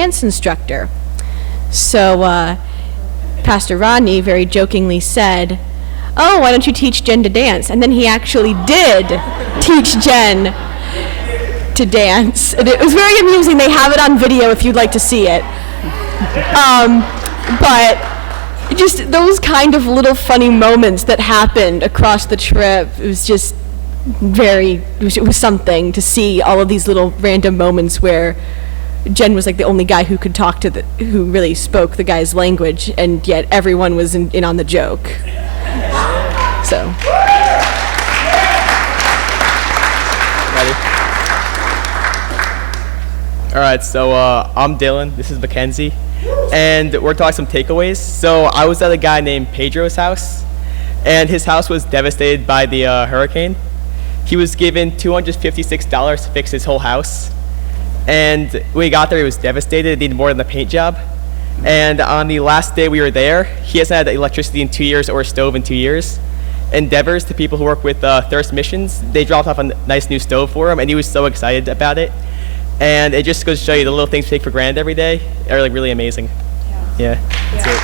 dance instructor. So Pastor Rodney very jokingly said, "Oh, why don't you teach Jen to dance?" And then he actually did teach Jen to dance. And it was very amusing. They have it on video if you'd like to see it. But just those kind of little funny moments that happened across the trip, it was just it was something to see all of these little random moments where Jen was like the only guy who could talk who really spoke the guy's language, and yet everyone was in on the joke. So. Ready? All right, so I'm Dylan, this is Mackenzie, and we're talking some takeaways. So I was at a guy named Pedro's house, and his house was devastated by the hurricane. He was given $256 to fix his whole house. And when he got there, he was devastated. It needed more than the paint job. And on the last day we were there, he hasn't had electricity in 2 years or a stove in 2 years. Endeavors, the people who work with Thirst Missions, they dropped off a nice new stove for him, and he was so excited about it. And it just goes to show you the little things we take for granted every day are like really amazing. Yeah. That's it.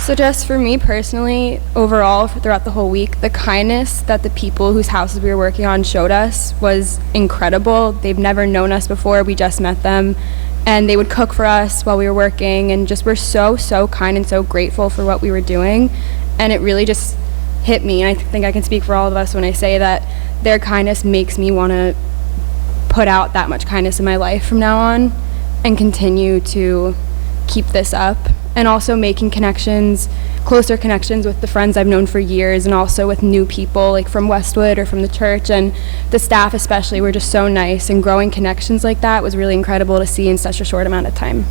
So just for me personally, overall, throughout the whole week, the kindness that the people whose houses we were working on showed us was incredible. They've never known us before. We just met them. And they would cook for us while we were working, and just were so, so kind and so grateful for what we were doing. And it really just hit me, and I think I can speak for all of us when I say that their kindness makes me want to put out that much kindness in my life from now on and continue to keep this up. And also making connections, closer connections with the friends I've known for years, and also with new people like from Westwood or from the church, and the staff especially were just so nice, and growing connections like that was really incredible to see in such a short amount of time.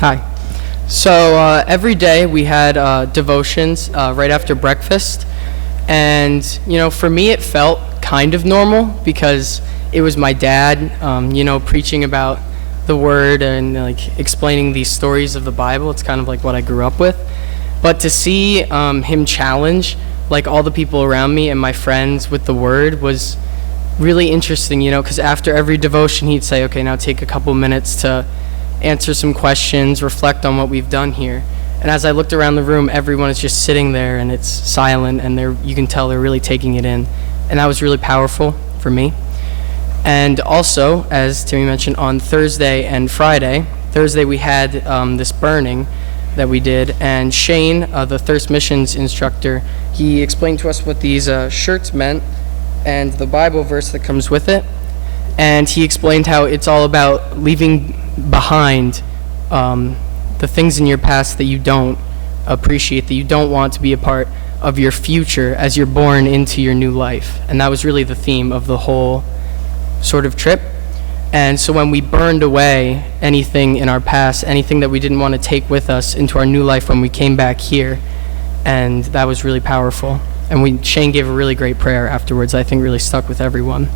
Hi. So every day we had devotions right after breakfast, and for me it felt kind of normal because it was my dad, preaching about the word and like explaining these stories of the Bible. It's kind of like what I grew up with. But to see him challenge like all the people around me and my friends with the word was really interesting, because after every devotion he'd say, okay, now take a couple minutes to answer some questions, reflect on what we've done here. And as I looked around the room, everyone is just sitting there and it's silent, and you can tell they're really taking it in. And that was really powerful for me. And also, as Timmy mentioned, on Thursday and Friday, Thursday we had this burning that we did, and Shane, the Thirst Missions instructor, he explained to us what these shirts meant and the Bible verse that comes with it. And he explained how it's all about leaving behind the things in your past that you don't appreciate, that you don't want to be a part of your future as you're born into your new life. And that was really the theme of the whole sort of trip. And so when we burned away anything in our past, anything that we didn't want to take with us into our new life when we came back here, and that was really powerful. And Shane gave a really great prayer afterwards, I think really stuck with everyone.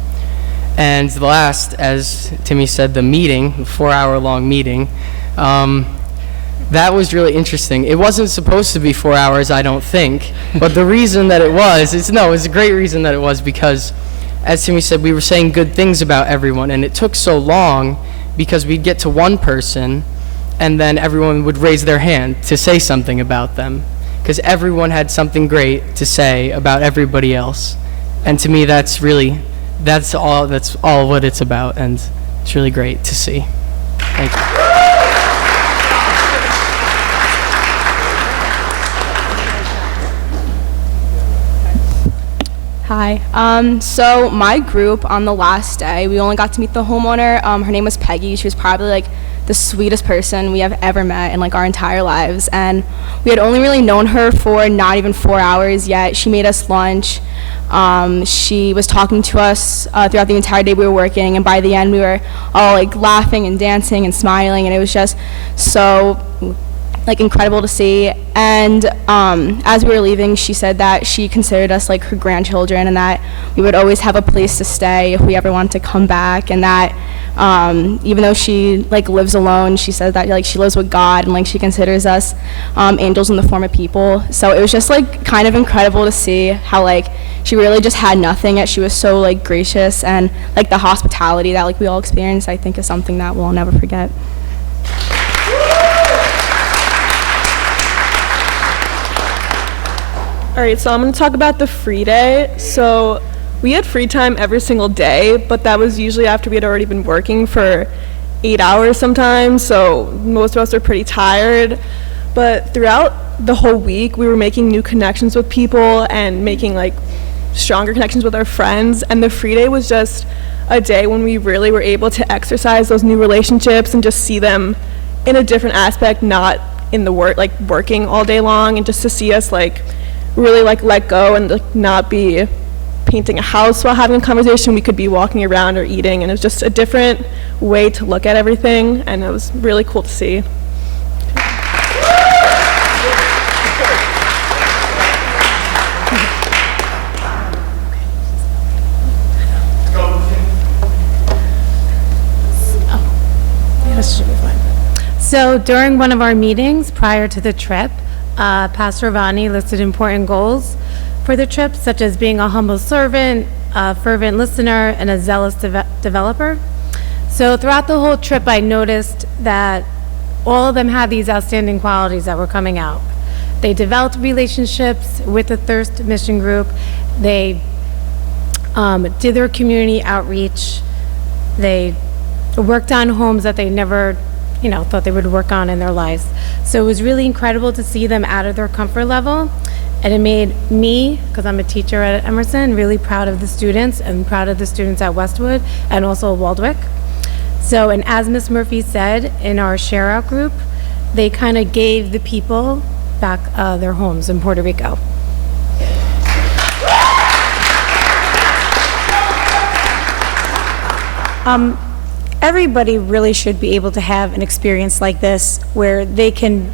And the last, as Timmy said, the 4-hour-long meeting, that was really interesting. It wasn't supposed to be 4 hours, I don't think, but the reason that it was, it's a great reason that it was, because as Timmy said, we were saying good things about everyone, and it took so long because we'd get to one person and then everyone would raise their hand to say something about them, because everyone had something great to say about everybody else. And to me, that's all what it's about, and it's really great to see. Thank you. Hi. So my group on the last day, we only got to meet the homeowner. Her name was Peggy. She was probably like the sweetest person we have ever met in like our entire lives, and we had only really known her for not even 4 hours yet. She made us lunch. She was talking to us throughout the entire day we were working, and by the end we were all like laughing and dancing and smiling, and it was just so like incredible to see. And as we were leaving, she said that she considered us like her grandchildren, and that we would always have a place to stay if we ever wanted to come back, and that Even though she like lives alone, she says that like she lives with God and like she considers us angels in the form of people. So it was just like kind of incredible to see how like she really just had nothing, yet she was so like gracious, and like the hospitality that like we all experienced, I think is something that we'll never forget. All right, so I'm going to talk about the free day. So we had free time every single day, but that was usually after we had already been working for 8 hours sometimes, so most of us were pretty tired. But throughout the whole week, we were making new connections with people and making like stronger connections with our friends, and the free day was just a day when we really were able to exercise those new relationships and just see them in a different aspect, not in the work, like working all day long, and just to see us like really like let go and like not be painting a house while having a conversation. We could be walking around or eating, and it was just a different way to look at everything, and it was really cool to see. So during one of our meetings prior to the trip, Pastor Rodney listed important goals for the trip, such as being a humble servant, a fervent listener, and a zealous developer. So throughout the whole trip, I noticed that all of them had these outstanding qualities that were coming out. They developed relationships with the Thirst Mission Group. They did their community outreach. They worked on homes that they never thought they would work on in their lives. So it was really incredible to see them out of their comfort level, and it made me, because I'm a teacher at Emerson, really proud of the students and proud of the students at Westwood and also Waldwick. So, and as Ms. Murphy said, in our share out group, they kind of gave the people back their homes in Puerto Rico. Everybody really should be able to have an experience like this where they can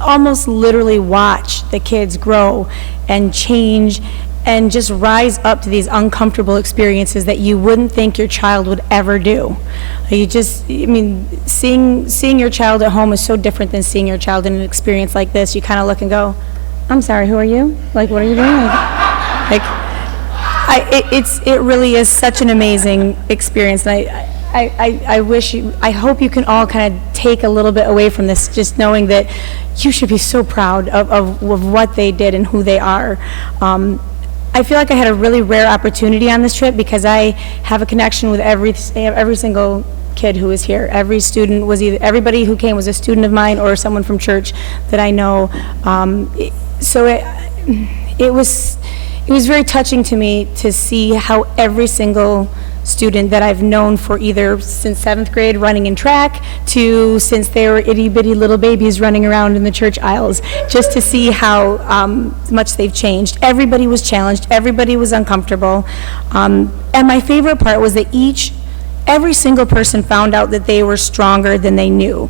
almost literally watch the kids grow and change and just rise up to these uncomfortable experiences that you wouldn't think your child would ever do. Seeing your child at home is so different than seeing your child in an experience like this. You kind of look and go, I'm sorry, who are you? Like, what are you doing? It really is such an amazing experience. And I hope you can all kind of take a little bit away from this, just knowing that you should be so proud of what they did and who they are. I feel like I had a really rare opportunity on this trip because I have a connection with every single kid who was here. Every student was everybody who came was a student of mine or someone from church that I know. It was very touching to me to see how every single student that I've known for either since 7th grade running in track to since they were itty bitty little babies running around in the church aisles, just to see how much they've changed. Everybody was challenged, everybody was uncomfortable, and my favorite part was that every single person found out that they were stronger than they knew.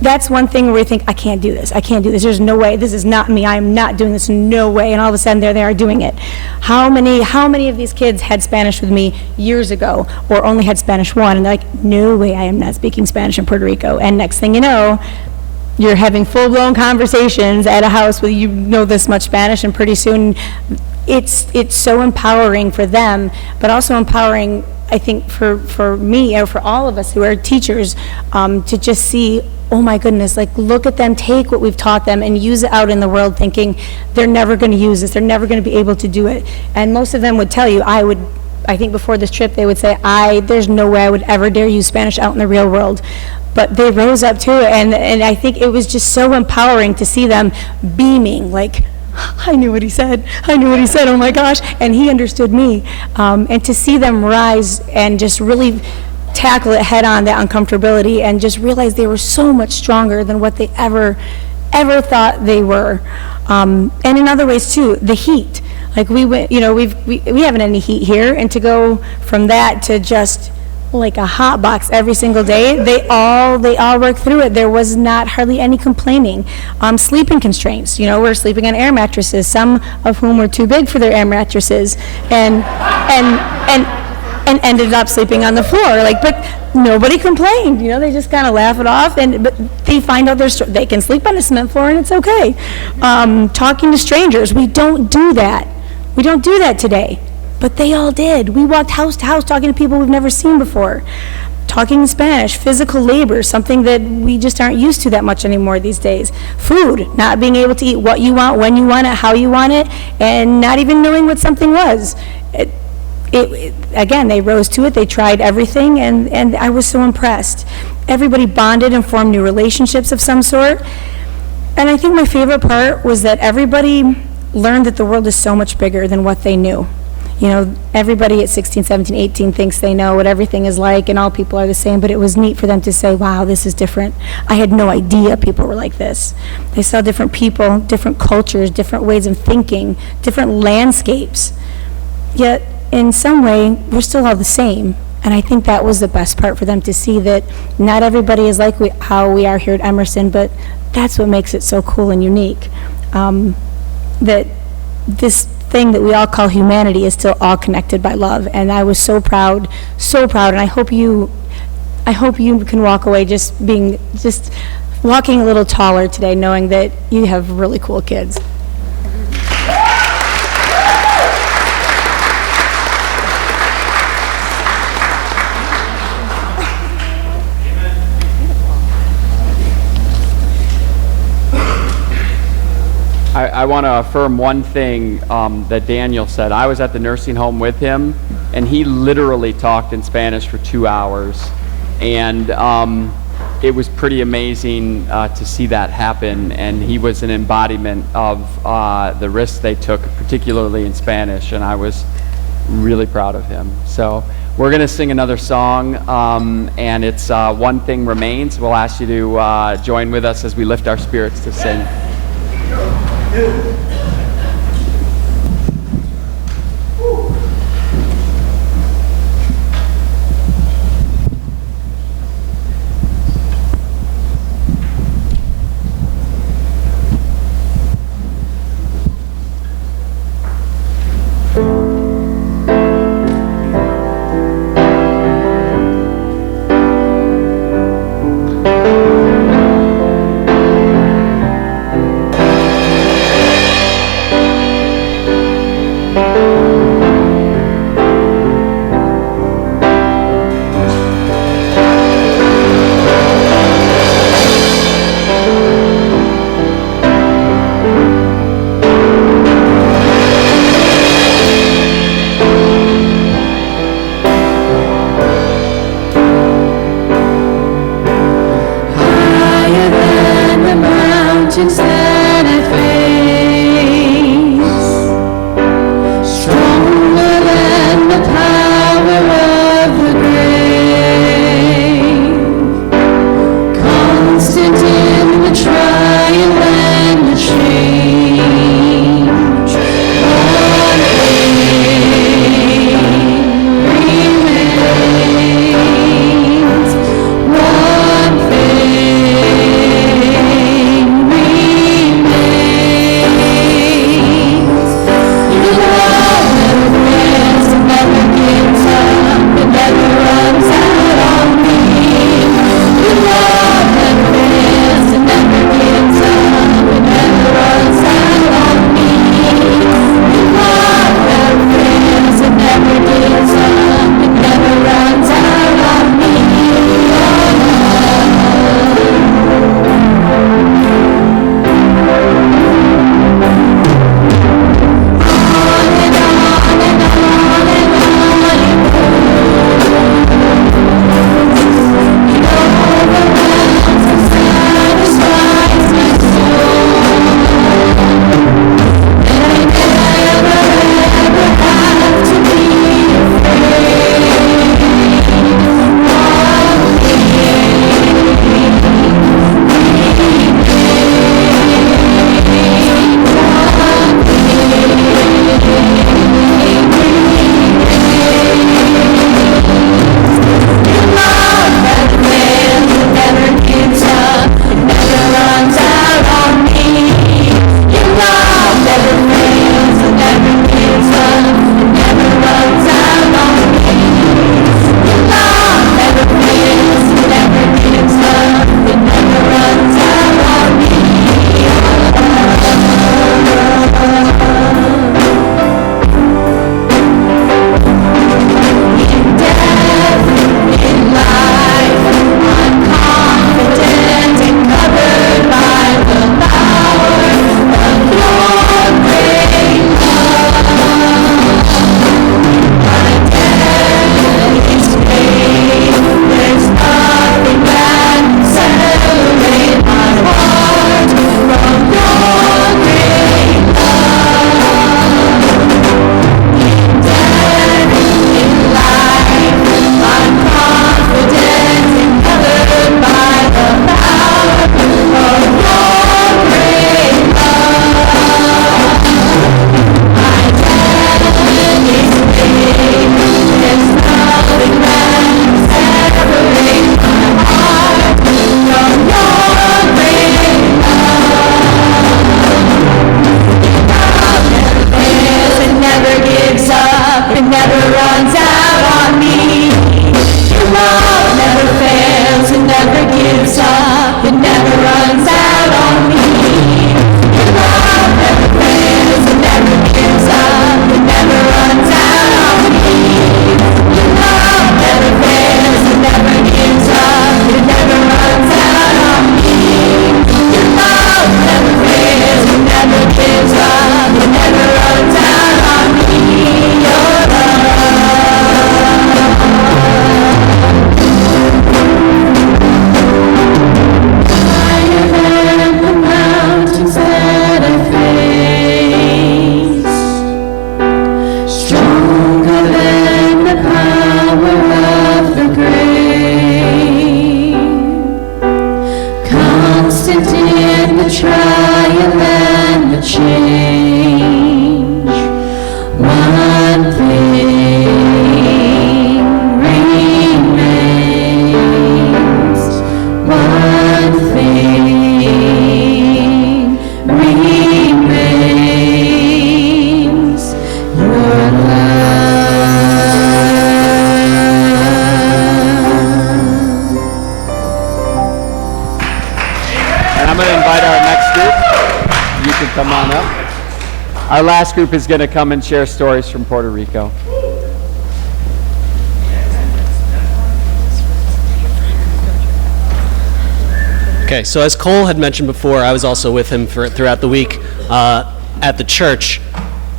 That's one thing where we think, I can't do this, there's no way, this is not me, I am not doing this, no way, and all of a sudden there they are doing it. How many of these kids had Spanish with me years ago, or only had Spanish 1, and they're like, no way, I am not speaking Spanish in Puerto Rico, and next thing you know, you're having full-blown conversations at a house where you know this much Spanish, and pretty soon it's so empowering for them, but also empowering, I think, for me, or for all of us who are teachers, to just see, oh my goodness, like look at them take what we've taught them and use it out in the world, thinking they're never going to use this, they're never going to be able to do it. And most of them would tell you, I think before this trip they would say, there's no way I would ever dare use Spanish out in the real world. But they rose up to it, and I think it was just so empowering to see them beaming, like, I knew what he said, oh my gosh, and he understood me. And to see them rise and just really tackle it head on, that uncomfortability, and just realize they were so much stronger than what they ever thought they were. And in other ways too, the heat. Like we went, we haven't any heat here, and to go from that to just like a hot box every single day, they all worked through it. There was not hardly any complaining. Sleeping constraints, we're sleeping on air mattresses, some of whom were too big for their air mattresses, and ended up sleeping on the floor. But nobody complained. You know, they just kind of laugh it off, but they find out they can sleep on a cement floor and it's okay. Talking to strangers, we don't do that. We don't do that today, but they all did. We walked house to house talking to people we've never seen before. Talking in Spanish, physical labor, something that we just aren't used to that much anymore these days. Food, not being able to eat what you want, when you want it, how you want it, and not even knowing what something was. Again, they rose to it, they tried everything, and I was so impressed. Everybody bonded and formed new relationships of some sort. And I think my favorite part was that everybody learned that the world is so much bigger than what they knew. You know, everybody at 16, 17, 18 thinks they know what everything is like and all people are the same, but it was neat for them to say, wow, this is different. I had no idea people were like this. They saw different people, different cultures, different ways of thinking, different landscapes. Yet, in some way, we're still all the same. And I think that was the best part for them to see, that not everybody is like how we are here at Emerson, but that's what makes it so cool and unique. That this thing that we all call humanity is still all connected by love. And I was so proud, and I hope you can walk away just walking a little taller today, knowing that you have really cool kids. I want to affirm one thing that Daniel said. I was at the nursing home with him, and he literally talked in Spanish for 2 hours. And it was pretty amazing to see that happen. And he was an embodiment of the risks they took, particularly in Spanish. And I was really proud of him. So we're going to sing another song, and it's One Thing Remains. We'll ask you to join with us as we lift our spirits to sing. Our last group is going to come and share stories from Puerto Rico. Okay, so as Cole had mentioned before, I was also with him throughout the week at the church.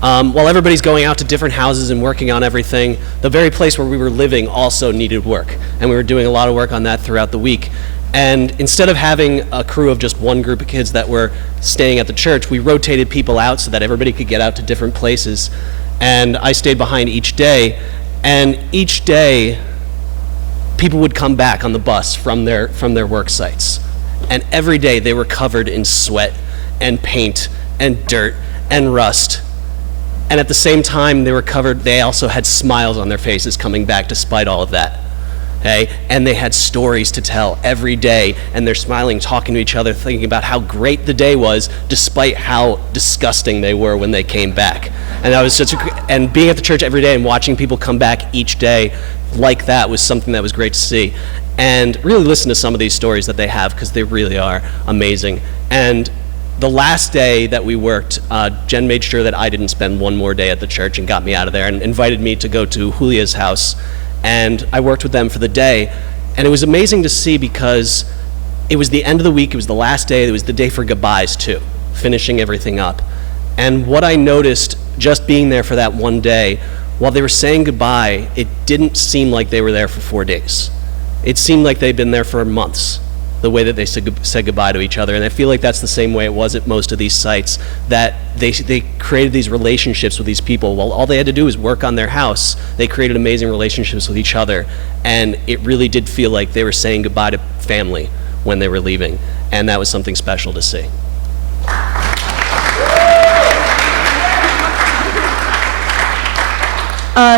While everybody's going out to different houses and working on everything, the very place where we were living also needed work, and we were doing a lot of work on that throughout the week. And instead of having a crew of just one group of kids that were staying at the church, we rotated people out so that everybody could get out to different places. And I stayed behind each day, and each day people would come back on the bus from their work sites. And every day they were covered in sweat and paint and dirt and rust. And at the same time they also had smiles on their faces coming back despite all of that. Okay? And they had stories to tell every day, and they're smiling, talking to each other, thinking about how great the day was despite how disgusting they were when they came back. And that was and being at the church every day and watching people come back each day like that was something that was great to see. And really listen to some of these stories that they have, because they really are amazing. And the last day that we worked, Jen made sure that I didn't spend one more day at the church and got me out of there and invited me to go to Julia's house. And I worked with them for the day. And it was amazing to see, because it was the end of the week, it was the last day, it was the day for goodbyes too, finishing everything up. And what I noticed just being there for that one day, while they were saying goodbye, it didn't seem like they were there for 4 days. It seemed like they'd been there for months, the way that they said goodbye to each other. And I feel like that's the same way it was at most of these sites, that they created these relationships with these people. While all they had to do was work on their house, they created amazing relationships with each other. And it really did feel like they were saying goodbye to family when they were leaving. And that was something special to see.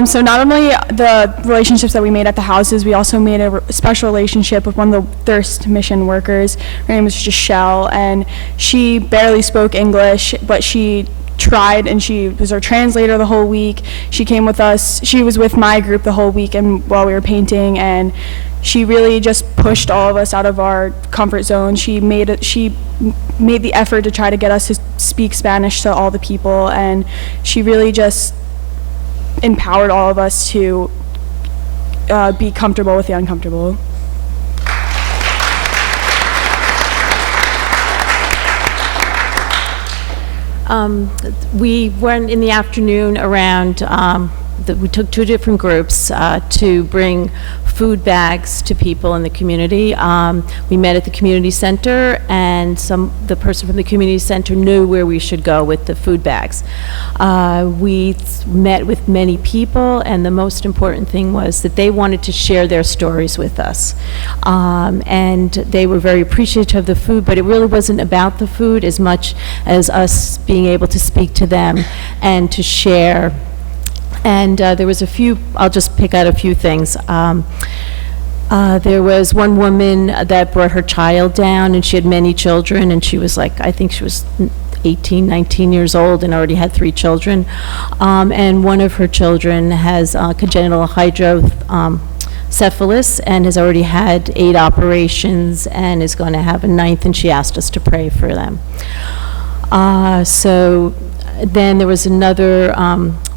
So not only the relationships that we made at the houses, we also made a special relationship with one of the Thirst Mission workers. Her name was Jachelle, and she barely spoke English, but she tried, and she was our translator the whole week. She came with us. She was with my group the whole week and while we were painting, and she really just pushed all of us out of our comfort zone. She made the effort to try to get us to speak Spanish to all the people, and she really just empowered all of us to be comfortable with the uncomfortable. We went in the afternoon around, we took 2 different groups to bring food bags to people in the community. We met at the community center, and the person from the community center knew where we should go with the food bags. We met with many people, and the most important thing was that they wanted to share their stories with us. And they were very appreciative of the food, but it really wasn't about the food as much as us being able to speak to them and to share. And there was I'll just pick out a few things. There was one woman that brought her child down, and she had many children, and she was I think she was 18, 19 years old and already had 3 children. And one of her children has congenital hydrocephalus and has already had 8 operations and is going to have a 9th, and she asked us to pray for them. So then there was another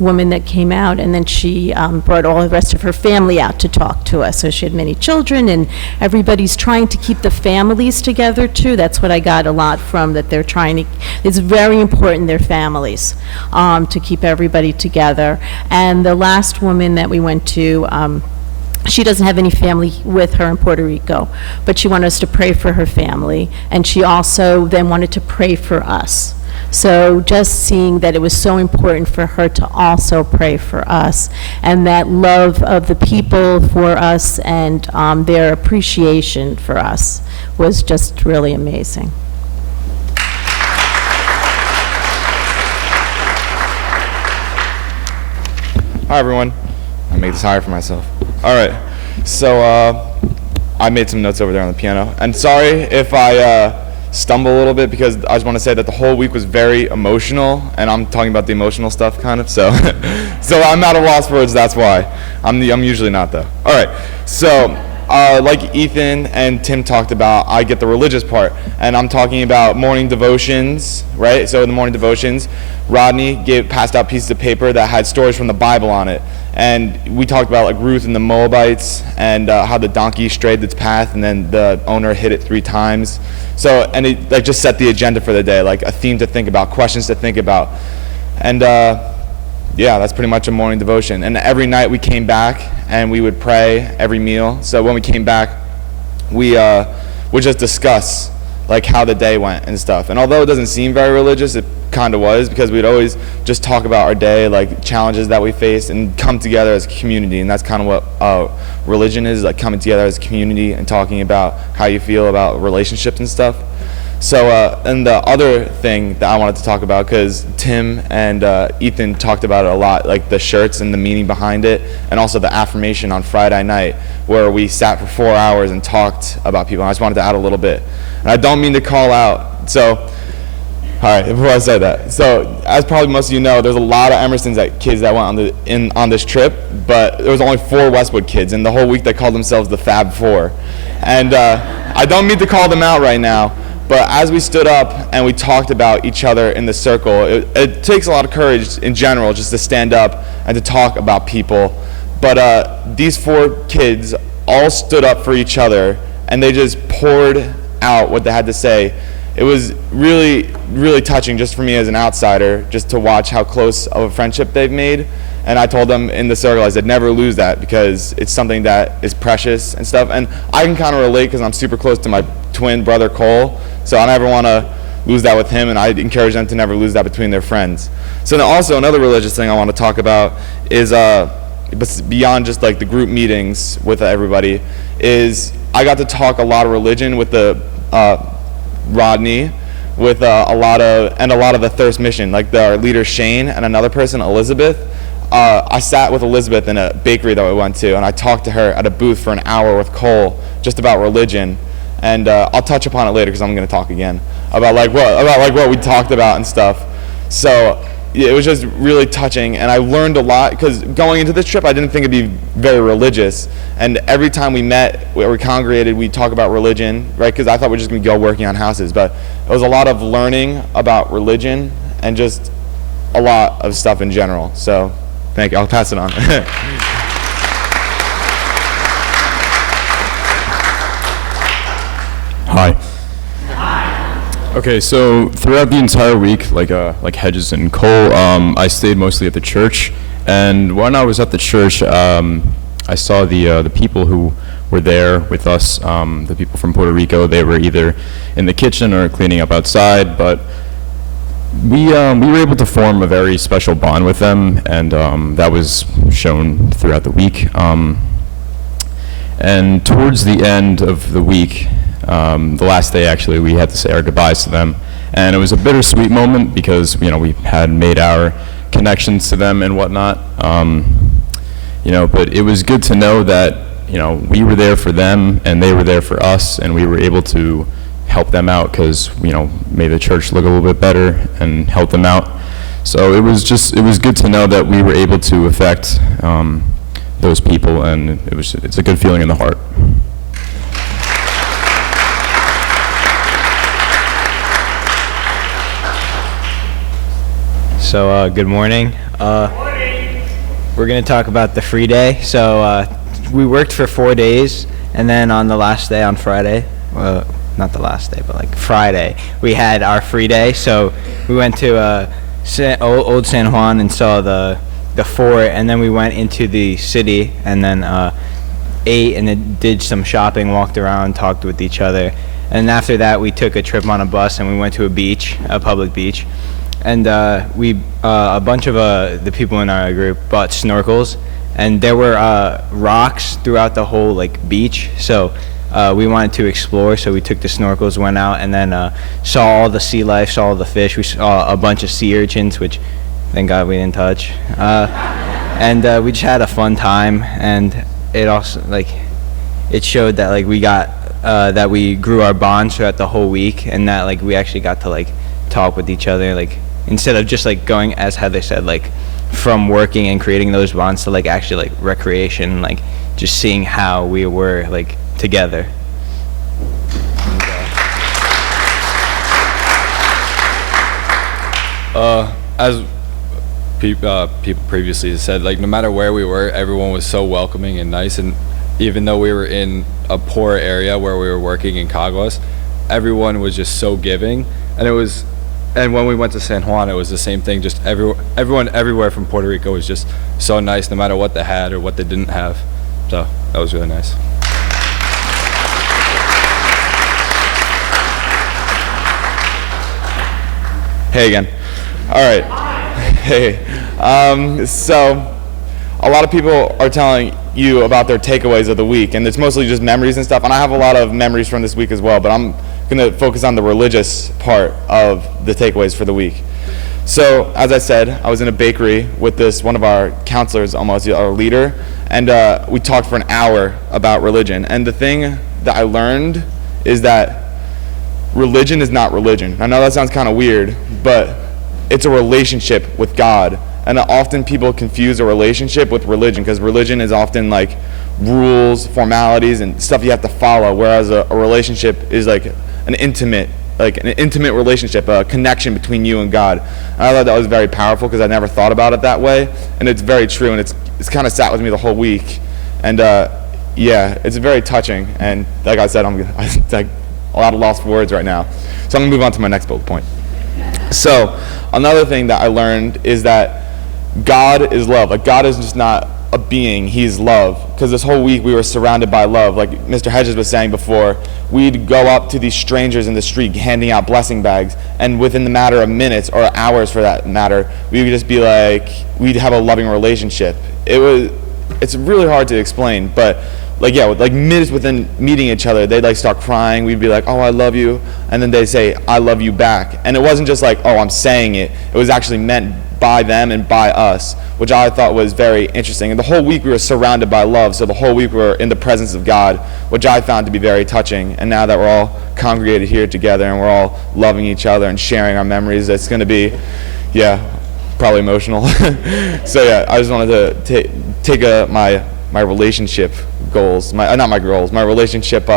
woman that came out, and then she brought all the rest of her family out to talk to us. So she had many children, and everybody's trying to keep the families together too. That's what I got a lot from, that they're trying to, it's very important, their families, to keep everybody together. And the last woman that we went to, she doesn't have any family with her in Puerto Rico, but she wanted us to pray for her family, and she also then wanted to pray for us. So just seeing that it was so important for her to also pray for us, and that love of the people for us and their appreciation for us was just really amazing. Hi everyone. I made this higher for myself. All right. So I made some notes over there on the piano, and sorry if I stumble a little bit, because I just want to say that the whole week was very emotional, and I'm talking about the emotional stuff kind of, so so I'm out of lost words, that's why. I'm usually not, though. All right, so like Ethan and Tim talked about, I get the religious part, and I'm talking about morning devotions, right? So in the morning devotions, Rodney passed out pieces of paper that had stories from the Bible on it, and we talked about like Ruth and the Moabites, and how the donkey strayed its path, and then the owner hit it 3 times. So, and it like just set the agenda for the day, like a theme to think about, questions to think about, and yeah, that's pretty much a morning devotion. And every night we came back and we would pray every meal. So when we came back, we would just discuss like how the day went and stuff. And although it doesn't seem very religious, it kind of was, because we'd always just talk about our day, like challenges that we faced, and come together as a community. And that's kind of what religion is, like coming together as a community and talking about how you feel about relationships and stuff. So, and the other thing that I wanted to talk about, because Tim and Ethan talked about it a lot, like the shirts and the meaning behind it, and also the affirmation on Friday night, where we sat for 4 hours and talked about people. And I just wanted to add a little bit. And I don't mean to call out, so, all right, before I say that. So, as probably most of you know, there's a lot of Emerson's kids that went on this trip, but there was only 4 Westwood kids, and the whole week they called themselves the Fab Four. And I don't mean to call them out right now, but as we stood up and we talked about each other in the circle, it takes a lot of courage in general just to stand up and to talk about people. But these 4 kids all stood up for each other, and they just poured out what they had to say. It was really, really touching just for me as an outsider, just to watch how close of a friendship they've made. And I told them in the circle, I said, never lose that, because it's something that is precious and stuff. And I can kind of relate because I'm super close to my twin brother, Cole. So I never want to lose that with him, and I encourage them to never lose that between their friends. So then also another religious thing I want to talk about is, beyond just like the group meetings with everybody, is I got to talk a lot of religion with the Rodney, with a lot of the Thirst Mission, like our leader Shane and another person, Elizabeth. I sat with Elizabeth in a bakery that we went to, and I talked to her at a booth for an hour with Cole just about religion. And I'll touch upon it later because I'm going to talk again about what we talked about and stuff. So yeah, it was just really touching, and I learned a lot, because going into this trip I didn't think it'd be very religious. And every time we met or we congregated, we'd talk about religion, right? Because I thought we were just going to go working on houses, but it was a lot of learning about religion and just a lot of stuff in general. So thank you. I'll pass it on. Hi. Okay, so throughout the entire week, like Hedges and Cole, I stayed mostly at the church. And when I was at the church, I saw the people who were there with us, the people from Puerto Rico. They were either in the kitchen or cleaning up outside, but we were able to form a very special bond with them, and that was shown throughout the week. And towards the end of the week, the last day actually, we had to say our goodbyes to them, and it was a bittersweet moment because we had made our connections to them and whatnot. But it was good to know that we were there for them and they were there for us, and we were able to help them out because made the church look a little bit better and help them out. So it was good to know that we were able to affect those people, and it's a good feeling in the heart. So good morning. We're going to talk about the free day. So we worked for 4 days, and then on the last day, on Friday, not the last day, but like Friday, we had our free day. So we went to Old San Juan and saw the fort, and then we went into the city and then ate and then did some shopping, walked around, talked with each other. And after that, we took a trip on a bus and we went to a public beach. And a bunch of the people in our group bought snorkels, and there were rocks throughout the whole beach. So we wanted to explore, so we took the snorkels, went out, and then saw all the sea life, saw all the fish. We saw a bunch of sea urchins, which thank God we didn't touch. And we just had a fun time, and it also it showed that we got that we grew our bonds throughout the whole week, and that we actually got to talk with each other, instead of just going, as Heather said, from working and creating those bonds to actually recreation, just seeing how we were like together. As people previously said, like no matter where we were, everyone was so welcoming and nice. And even though we were in a poor area where we were working in Caguas, everyone was just so giving. And when we went to San Juan, it was the same thing. Just everyone everywhere from Puerto Rico was just so nice, no matter what they had or what they didn't have. So that was really nice. Hey again. All right. Hey. So a lot of people are telling you about their takeaways of the week, and it's mostly just memories and stuff. And I have a lot of memories from this week as well, but I'm going to focus on the religious part of the takeaways for the week. So, as I said, I was in a bakery with one of our counselors, almost our leader, and we talked for an hour about religion. And the thing that I learned is that religion is not religion. I know that sounds kind of weird, but it's a relationship with God. And often people confuse a relationship with religion, because religion is often like rules, formalities, and stuff you have to follow, whereas a relationship is like an intimate relationship, a connection between you and God. And I thought that was very powerful, because I never thought about it that way, and it's very true, and it's kind of sat with me the whole week. And yeah, it's very touching, and like I said, I'm like a lot of lost words right now. So I'm gonna move on to my next bullet point. So another thing that I learned is that God is love. Like, God is just not a being, he's love. Because this whole week we were surrounded by love. Like Mr. Hedges was saying before, we'd go up to these strangers in the street handing out blessing bags, and within the matter of minutes, or hours for that matter, we would just be like, we'd have a loving relationship. It's really hard to explain, but like, yeah, like minutes within meeting each other, they'd like start crying. We'd be like, oh, I love you. And then they'd say, I love you back. And it wasn't just like, oh, I'm saying it. It was actually meant by them and by us, which I thought was very interesting. And the whole week we were surrounded by love. So the whole week we were in the presence of God, which I found to be very touching. And now that we're all congregated here together and we're all loving each other and sharing our memories, it's going to be, yeah, probably emotional. So yeah, I just wanted to take my relationship goals, my relationship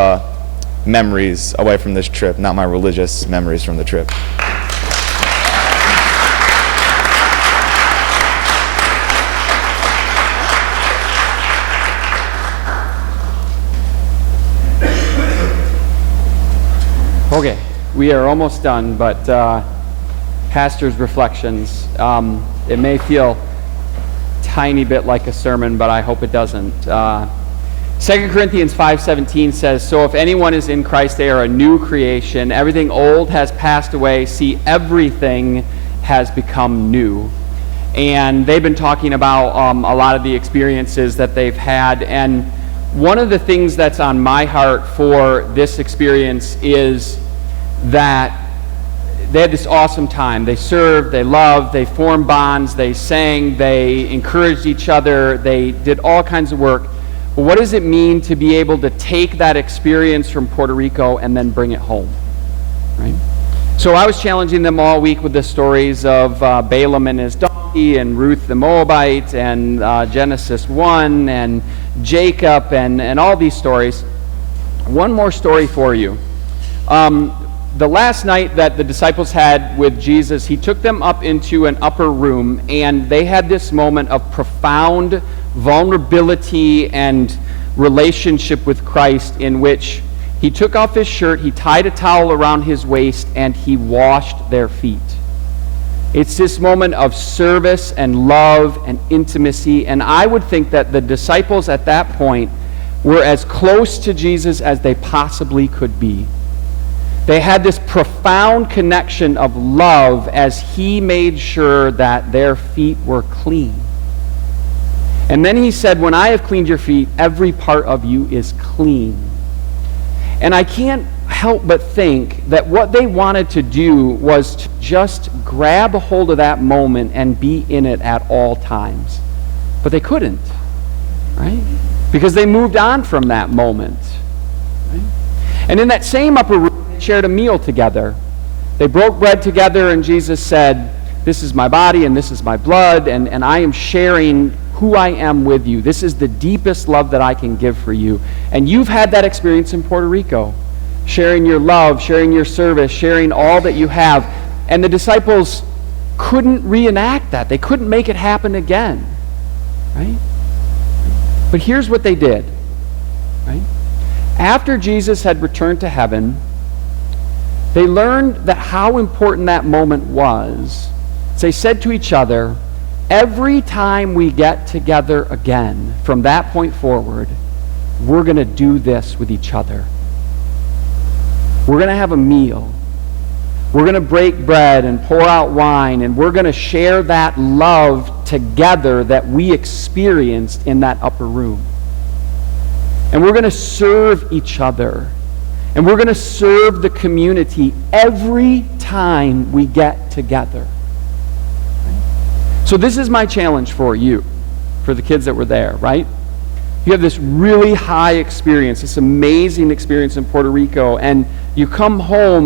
memories away from this trip, not my religious memories from the trip. Okay, we are almost done, but pastor's reflections. It may feel tiny bit like a sermon, but I hope it doesn't. 2 Corinthians 5:17 says, so if anyone is in Christ, they are a new creation. Everything old has passed away. See, everything has become new. And they've been talking about a lot of the experiences that they've had. And one of the things that's on my heart for this experience is that they had this awesome time. They served, they loved, they formed bonds, they sang, they encouraged each other, they did all kinds of work. But what does it mean to be able to take that experience from Puerto Rico and then bring it home, right? So I was challenging them all week with the stories of Balaam and his donkey, and Ruth the Moabite, and Genesis 1, and Jacob, and all these stories. One more story for you. The last night that the disciples had with Jesus, he took them up into an upper room, and they had this moment of profound vulnerability and relationship with Christ, in which he took off his shirt, he tied a towel around his waist, and he washed their feet. It's this moment of service and love and intimacy, and I would think that the disciples at that point were as close to Jesus as they possibly could be. They had this profound connection of love as he made sure that their feet were clean. And then he said, when I have cleaned your feet, every part of you is clean. And I can't help but think that what they wanted to do was to just grab a hold of that moment and be in it at all times. But they couldn't, right? Because they moved on from that moment. Right? And in that same upper room, they shared a meal together. They broke bread together, and Jesus said, this is my body and this is my blood, and I am sharing who I am with you. This is the deepest love that I can give for you. And you've had that experience in Puerto Rico, sharing your love, sharing your service, sharing all that you have. And the disciples couldn't reenact that. They couldn't make it happen again, right? But here's what they did, right? After Jesus had returned to heaven, they learned that how important that moment was. So they said to each other, every time we get together again, from that point forward, we're going to do this with each other. We're going to have a meal. We're going to break bread and pour out wine, and we're going to share that love together that we experienced in that upper room. And we're going to serve each other. And we're going to serve the community every time we get together. So this is my challenge for you, for the kids that were there, right? You have this really high experience, this amazing experience in Puerto Rico, and you come home